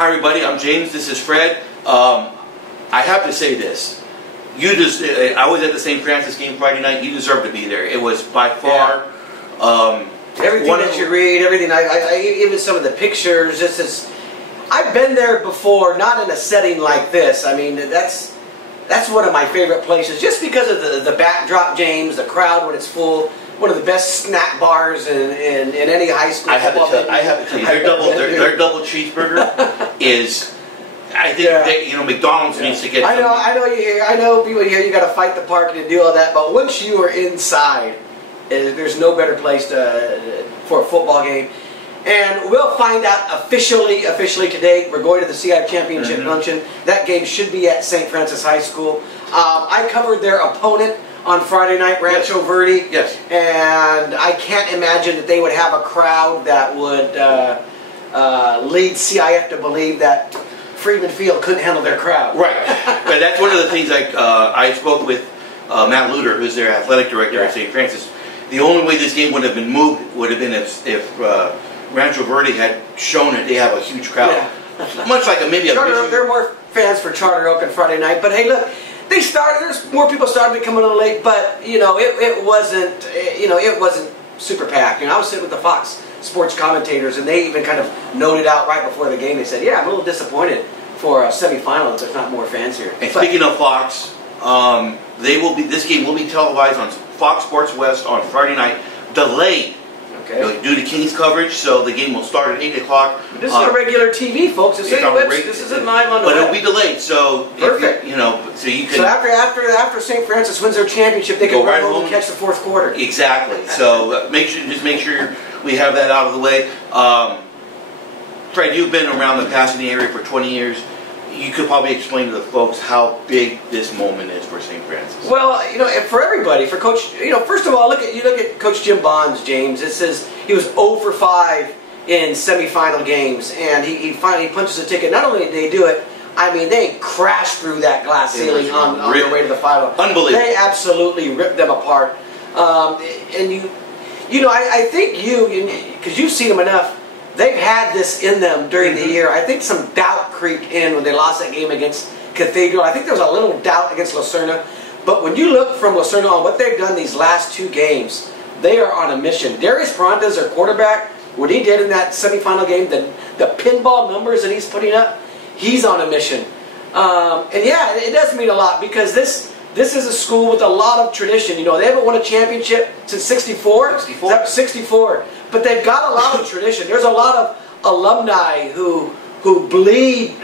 Hi everybody, I'm James, this is Fred. I have to say this. I was at the St. Francis game Friday night. You deserve to be there. It was by far... everything that you read, everything, even some of the pictures, I've been there before, not in a setting like this. I mean, that's one of my favorite places, just because of the backdrop, James, the crowd when it's full. One of the best snack bars in any high school. I have to tell you, their double cheeseburger is... I think McDonald's needs to get. I know people here. You got to fight the parking and do all that, but once you are inside, there's no better place for a football game. And we'll find out officially today. We're going to the CIF Championship luncheon. That game should be at St. Francis High School. I covered their opponent on Friday night, Rancho Verde. Yes. And I can't imagine that they would have a crowd that would lead CIF to believe that Freeman Field couldn't handle their crowd. Right. But that's one of the things I spoke with Matt Luter, who's their athletic director at St. Francis. The only way this game would have been moved would have been if Rancho Verde had shown that they have a huge crowd. Yeah. Much like maybe a Charter Oak, there are more fans for Charter Oak on Friday night. But hey, look, there's more people starting to come in a little late, but it wasn't super packed. I was sitting with the Fox Sports commentators, and they even kind of noted out right before the game. They said, "Yeah, I'm a little disappointed for a semifinal that there's not more fans here." And speaking of Fox, this game will be televised on Fox Sports West on Friday night, delayed due to Kings coverage. So the game will start at 8 o'clock. This is a regular TV, folks. This isn't live on the web. But it'll web. be delayed. So perfect. So you can. So after St. Francis wins their championship, they can run home and catch the fourth quarter. Exactly. So make sure we have that out of the way. Fred, you've been around the Pasadena area for 20 years. You could probably explain to the folks how big this moment is for St. Francis. Well, for everybody, for Coach, first of all, look at Coach Jim Bonds, James. It says he was 0 for 5 in semifinal games, and he finally punches a ticket. Not only did they do it, I mean, they crashed through that glass ceiling on their way to the final. Unbelievable. They absolutely ripped them apart. And I think because you've seen them enough. They've had this in them during the year. I think some doubt creeped in when they lost that game against Cathedral. I think there was a little doubt against Lucerna. But when you look from Lucerna on what they've done these last 2 games, they are on a mission. Darius Parantes, their quarterback, what he did in that semifinal game, the pinball numbers that he's putting up, he's on a mission. And yeah, it does mean a lot because this is a school with a lot of tradition. They haven't won a championship since 64. 64. But they've got a lot of tradition. There's a lot of alumni who bleed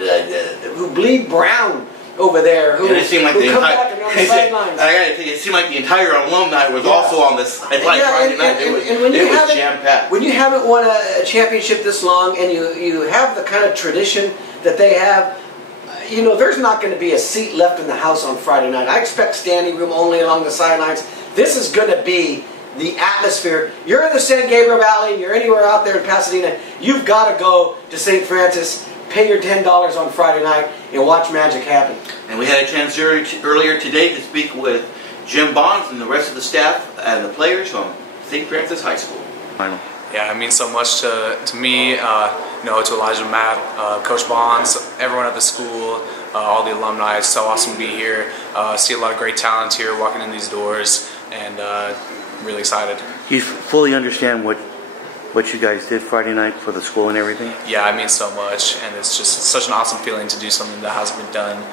brown over there. Who it seemed like come back and on the sidelines. I got to tell you, it seemed like the entire alumni was also on this. Friday night. It was jam-packed. When you haven't won a championship this long, and you have the kind of tradition that they have, there's not going to be a seat left in the house on Friday night. I expect standing room only along the sidelines. This is going to be the atmosphere. You're in the San Gabriel Valley, and you're anywhere out there in Pasadena, you've got to go to St. Francis, pay your $10 on Friday night, and watch magic happen. And we had a chance earlier today to speak with Jim Bonds and the rest of the staff and the players from St. Francis High School. Yeah, it means so much to me, to Elijah, Matt, Coach Bonds, everyone at the school, all the alumni. It's so awesome to be here. See a lot of great talent here walking in these doors, and really excited. You fully understand what you guys did Friday night for the school and everything? Yeah, it means so much, and it's just such an awesome feeling to do something that hasn't been done,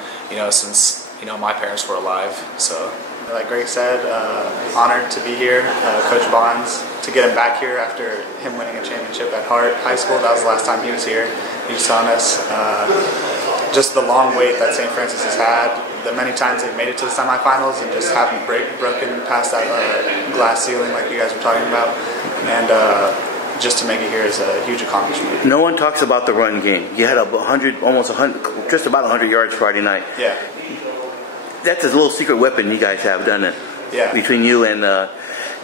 since my parents were alive. So, like Greg said, honored to be here. Coach Bonds, to get him back here after him winning a championship at Hart High School. That was the last time he was here. He was telling us just the long wait that St. Francis has had. The many times they've made it to the semifinals and just haven't broken past that glass ceiling like you guys were talking about, and just to make it here is a huge accomplishment. No one talks about the run game. You had just about 100 yards Friday night. Yeah. That's a little secret weapon you guys have, doesn't it? Yeah. Between you and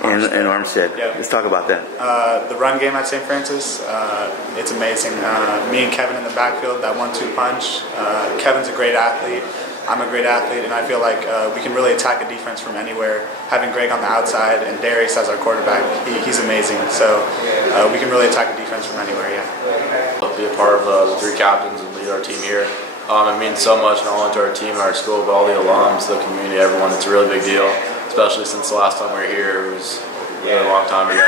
Armstead. Yeah. Let's talk about that. The run game at St. Francis, it's amazing. Me and Kevin in the backfield, that 1-2 punch. Kevin's a great athlete. I'm a great athlete, and I feel like we can really attack a defense from anywhere. Having Greg on the outside and Darius as our quarterback, he's amazing. So we can really attack a defense from anywhere, yeah. be a part of the 3 captains and lead our team here. It means so much not only to our team and our school, but all the alums, the community, everyone. It's a really big deal, especially since the last time we were here, it was a really long time ago.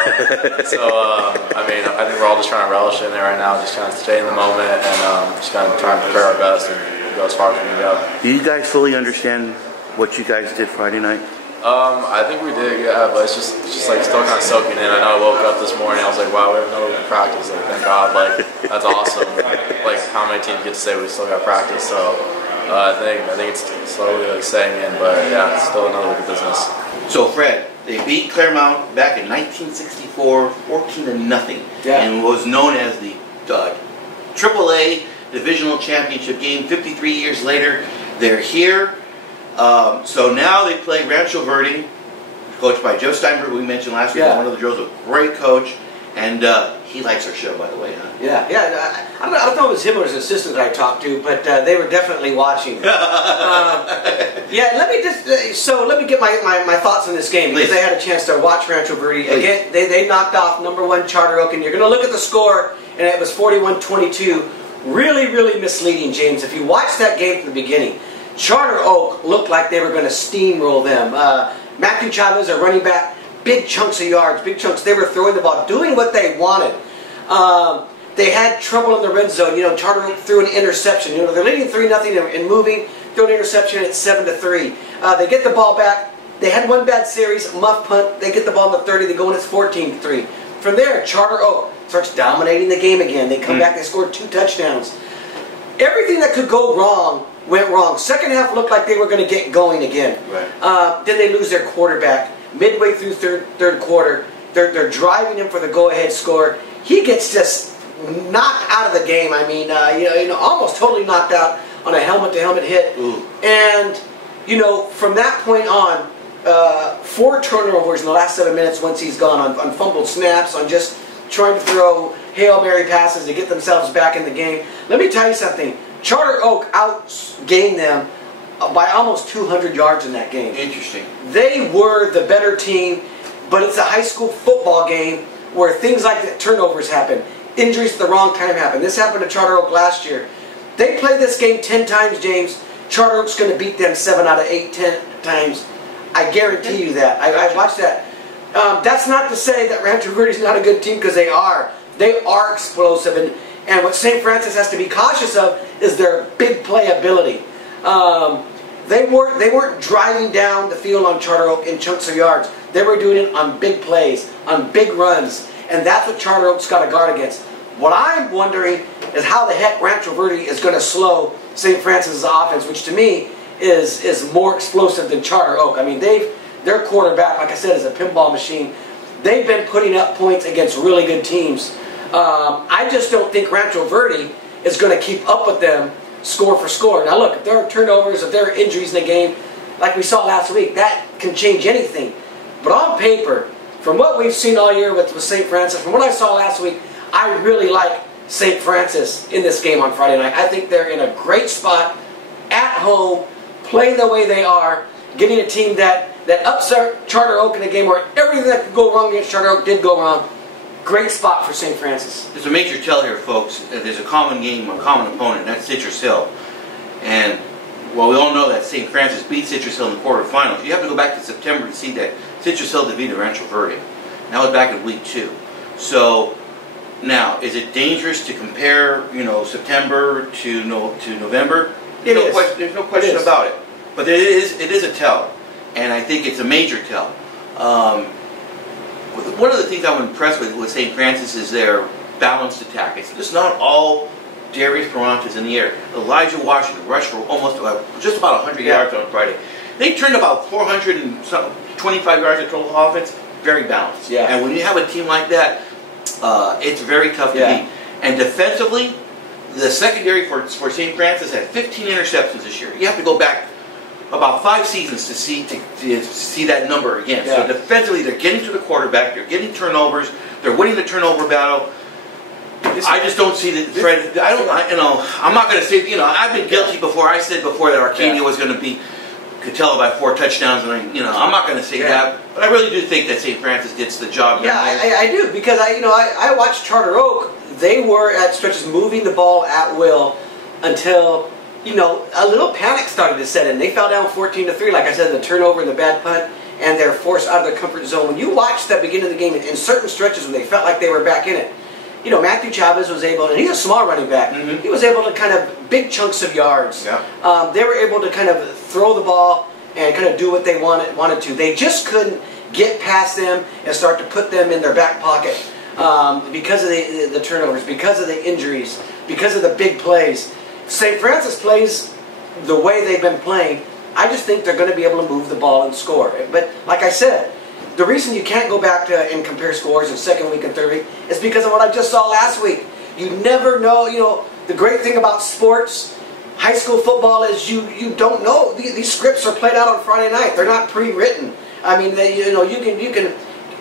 So, I mean, I think we're all just trying to relish in there right now, just trying to stay in the moment and just kind of trying to prepare our best and go as far as we can go. Do you guys fully understand what you guys did Friday night? I think we did, yeah, but it's just like still kind of soaking in. I know I woke up this morning, I was like, wow, we have no practice. Like, thank God, like, that's awesome. Like, how many teams get to say we still got practice? So, I think it's slowly like setting in, but yeah, it's still another week of business. So, Fred, they beat Claremont back in 1964, 14-0, and was known as the AAA Divisional Championship game. 53 years later, they're here. So now they play Rancho Verde, coached by Joe Steinberg, we mentioned last week. One of the drills, a great coach, and he likes our show, by the way, huh? Yeah. I don't know if it was him or his assistant I talked to, but they were definitely watching. Let me get my thoughts on this game, because I had a chance to watch Rancho Verde. Again, they knocked off #1 Charter Oak, and you're going to look at the score, and it was 41-22. Really, really misleading, James. If you watch that game from the beginning, Charter Oak looked like they were going to steamroll them. Matthew Chavez, a running back, big chunks of yards, big chunks. They were throwing the ball, doing what they wanted. They had trouble in the red zone. You know, Charter Oak threw an interception. You know, they're leading 3-0 and moving, throw an interception at 7-3. They get the ball back. They had one bad series, muff punt. They get the ball in the 30. They go in, it's 14-3. From there, Charter Oak starts dominating the game again. They come back, they scored 2 touchdowns. Everything that could go wrong went wrong. Second half looked like they were going to get going again. Then they lose their quarterback. Midway through third quarter, they're driving him for the go-ahead score. He gets just knocked out of the game. I mean, almost totally knocked out on a helmet-to-helmet hit. And, from that point on, 4 turnovers in the last 7 minutes once he's gone on fumbled snaps, on just trying to throw Hail Mary passes to get themselves back in the game. Let me tell you something. Charter Oak outgained them by almost 200 yards in that game. Interesting. They were the better team, but it's a high school football game where things like that, turnovers happen. Injuries at the wrong time happen. This happened to Charter Oak last year. They played this game 10 times, James. Charter Oak's going to beat them 7 out of 8, 10 times. I guarantee you that. I watched that. That's not to say that Rancho Verde is not a good team, because they are. They are explosive, and what St. Francis has to be cautious of is their big playability. They weren't driving down the field on Charter Oak in chunks of yards. They were doing it on big plays, on big runs, and that's what Charter Oak's got to guard against. What I'm wondering is how the heck Rancho Verde is going to slow St. Francis' offense, which to me is more explosive than Charter Oak. I mean, their quarterback, like I said, is a pinball machine. They've been putting up points against really good teams. I just don't think Rancho Verde is going to keep up with them score for score. Now look, if there are turnovers, if there are injuries in the game, like we saw last week, that can change anything. But on paper, from what we've seen all year with St. Francis, from what I saw last week, I really like St. Francis in this game on Friday night. I think they're in a great spot, at home, playing the way they are, getting a team that upset Charter Oak in a game where everything that could go wrong against Charter Oak did go wrong. Great spot for St. Francis. There's a major tell here, folks. There's a common game, a common opponent, and that's Citrus Hill. And while we all know that St. Francis beat Citrus Hill in the quarterfinals, you have to go back to September to see that Citrus Hill defeated Rancho Verde. That was back in week 2. So now, is it dangerous to compare, September to November? There's no question about it. But it is a tell, and I think it's a major tell. One of the things I'm impressed with St. Francis is their balanced attack. It's just not all Darius Perantes in the air. Elijah Washington rushed for almost just about 100 yards on Friday. They turned about 425 yards of total offense. Very balanced. And when you have a team like that, it's very tough to beat. And defensively, the secondary for St. Francis had 15 interceptions this year. You have to go back about 5 seasons to see that number again. So defensively, they're getting to the quarterback, they're getting turnovers, they're winning the turnover battle. I just don't see that Fred. I'm not going to say. I've been guilty before. I said before that Arcadia was going to beat Catella by 4 touchdowns, and I'm not going to say that. But I really do think that St. Francis gets the job done. I do, because I watched Charter Oak. they were at stretches moving the ball at will until, you know, a little panic started to set in. They fell down 14-3, like I said, the turnover and the bad punt, and they're forced out of their comfort zone. When you watch that beginning of the game, in certain stretches when they felt like they were back in it, you know, Matthew Chavez was able, and he's a small running back, he was able to kind of big chunks of yards. Yeah. They were able to kind of throw the ball and kind of do what they wanted to. They just couldn't get past them and start to put them in their back pocket because of the turnovers, because of the injuries, because of the big plays. St. Francis plays the way they've been playing. I just think they're going to be able to move the ball and score. But like I said, the reason you can't go back to and compare scores in second week and third week is because of what I just saw last week. You never know. You know, the great thing about sports, high school football, is you don't know. These scripts are played out on Friday night. They're not pre-written. I mean, you can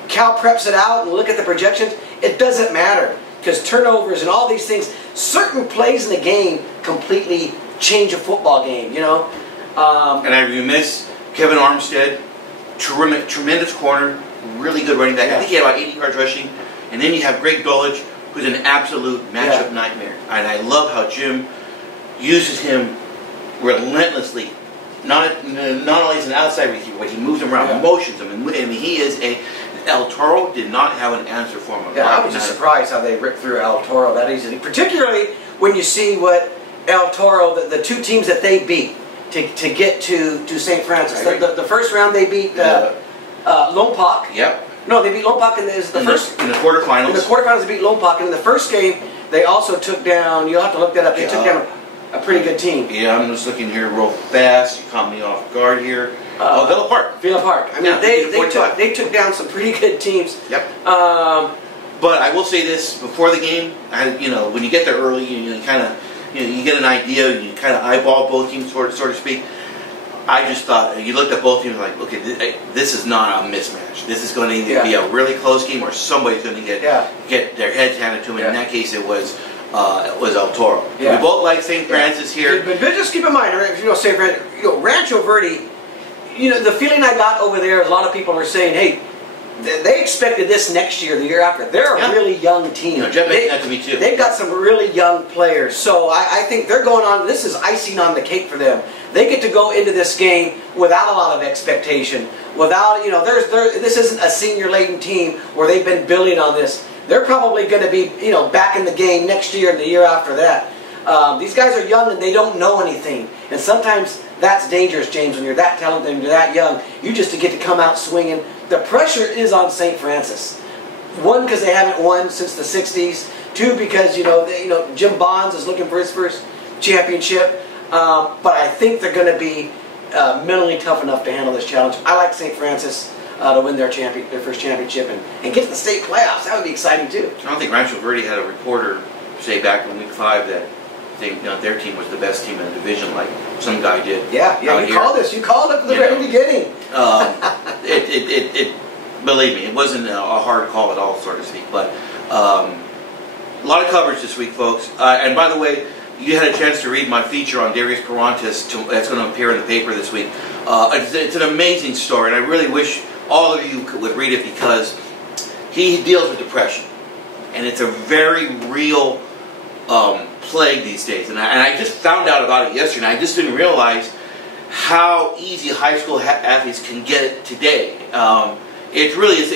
Cal preps it out and look at the projections. It doesn't matter because turnovers and all these things, certain plays in the game completely change a football game. You know. And you miss Kevin Armstead, tremendous corner, really good running back. Yeah. I think he had about 80 yards rushing. And then you have Greg Dulwich, who's an absolute matchup nightmare. And I love how Jim uses him relentlessly. Not only as an outside receiver, but he moves him around, motions him. And he is El Toro did not have an answer for him. Yeah, I was just surprised how they ripped through El Toro that easily. Particularly when you see what El Toro, the two teams that they beat to get to St. Francis. The first round they beat Lompoc. Yep. No, they beat Lompoc in the quarterfinals. In the quarterfinals they beat Lompoc, and in the first game they also took down. You'll have to look that up. They took down a pretty good team. Yeah, I'm just looking here real fast. You caught me off guard here. Villa Park. Villa Park. I mean, they took down some pretty good teams. Yep. But I will say this before the game. When you get there early, you kind of. You get an idea, you kind of eyeball both teams, so to speak. I just thought, you looked at both teams like, okay, this is not a mismatch. This is going to either be a really close game or somebody's going to get their heads handed to them. In that case, it was El Toro. Yeah. We both like St. Francis here. But just keep in mind, St. Francis, Rancho Verde, the feeling I got over there is a lot of people are saying, hey, they expected this next year, the year after. They're a really young team. Jeff mentioned that to me too. They've got some really young players. So I think they're going on, this is icing on the cake for them. They get to go into this game without a lot of expectation. Without, this isn't a senior-laden team where they've been building on this. They're probably going to be, back in the game next year and the year after that. These guys are young and they don't know anything. And sometimes that's dangerous, James, when you're that talented and you're that young. You just get to come out swinging. The pressure is on St. Francis. One, because they haven't won since the 60s. Two, because Jim Bonds is looking for his first championship. But I think they're going to be mentally tough enough to handle this challenge. I like St. Francis to win their first championship and get to the state playoffs. That would be exciting too. I don't think Rancho Verde had a reporter say back in week 5 that their team was the best team in the division, like some guy did. Yeah, you called this. You called it from the very beginning. Believe me, it wasn't a hard call at all, so to speak. But a lot of coverage this week, folks. And by the way, you had a chance to read my feature on Darius Perantes that's going to appear in the paper this week. It's an amazing story, and I really wish all of you would read it because he deals with depression, and it's a very real plague these days. And I just found out about it yesterday, and I just didn't realize how easy high school athletes can get it today. It really is.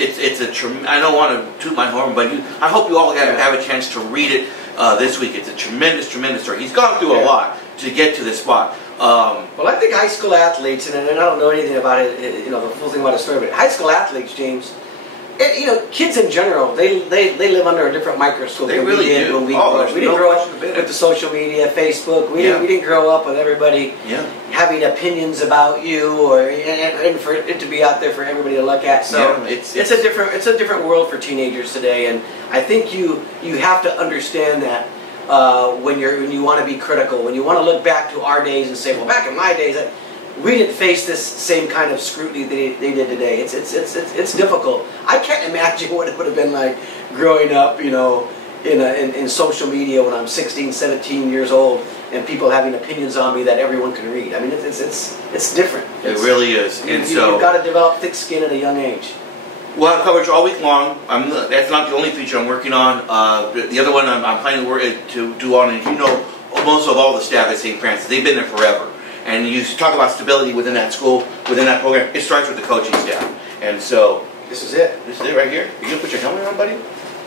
I don't want to toot my horn, but I hope you all have a chance to read it this week. It's a tremendous, tremendous story. He's gone through a lot to get to this spot. Well, I think high school athletes, and I don't know anything about it, the full thing about the story, but high school athletes, James, kids in general, they live under a different microscope they than really we did do. when we grew up. We didn't grow up with the social media, Facebook. We didn't grow up with everybody having opinions about you, and for it to be out there for everybody to look at. So it's a different world for teenagers today, and I think you have to understand that when you want to be critical, when you want to look back to our days and say, well, back in my days, we didn't face this same kind of scrutiny they did today. It's difficult. I can't imagine what it would have been like growing up, in social media when I'm 16, 17 years old, and people having opinions on me that everyone can read. I mean, it's different. It really is. And you've got to develop thick skin at a young age. We'll have coverage all week long. That's not the only feature I'm working on. The other one I'm planning to do on, and you know, most of all the staff at St. Francis, they've been there forever. And you talk about stability within that school, within that program, it starts with the coaching staff. And so, This is it. this is it right here. You gonna put your helmet on, buddy?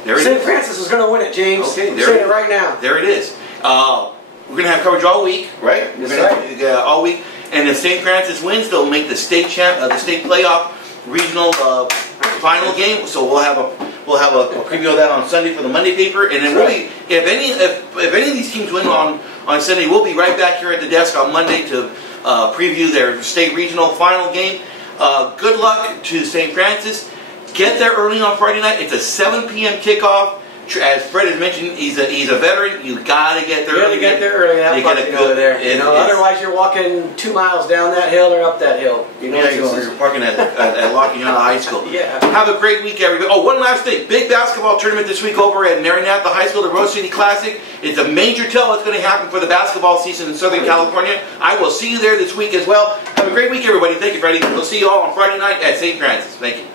There it St. is. Francis is going to win it, James. Okay, I'm there saying it it right now. There it is. We're going to have coverage all week, right? That's right. All week. And if St. Francis wins, they'll make the state playoff regional final game. So we'll have a preview of that on Sunday for the Monday paper. And then if any of these teams win on Sunday, we'll be right back here at the desk on Monday to preview their state regional final game. Good luck to St. Francis. Get there early on Friday night. It's a 7 p.m. kickoff. As Fred has mentioned, he's a veteran. You gotta get there early. You gotta get there early. Have fun over there. Otherwise, you're walking 2 miles down that hill or up that hill. You know, you're parking at Lockingham High School. Yeah. Have a great week, everybody. Oh, one last thing. Big basketball tournament this week over at Maranatha High School, the Rose City Classic. It's a major tell what's going to happen for the basketball season in Southern California. I will see you there this week as well. Have a great week, everybody. Thank you, Freddie. We'll see you all on Friday night at St. Francis. Thank you.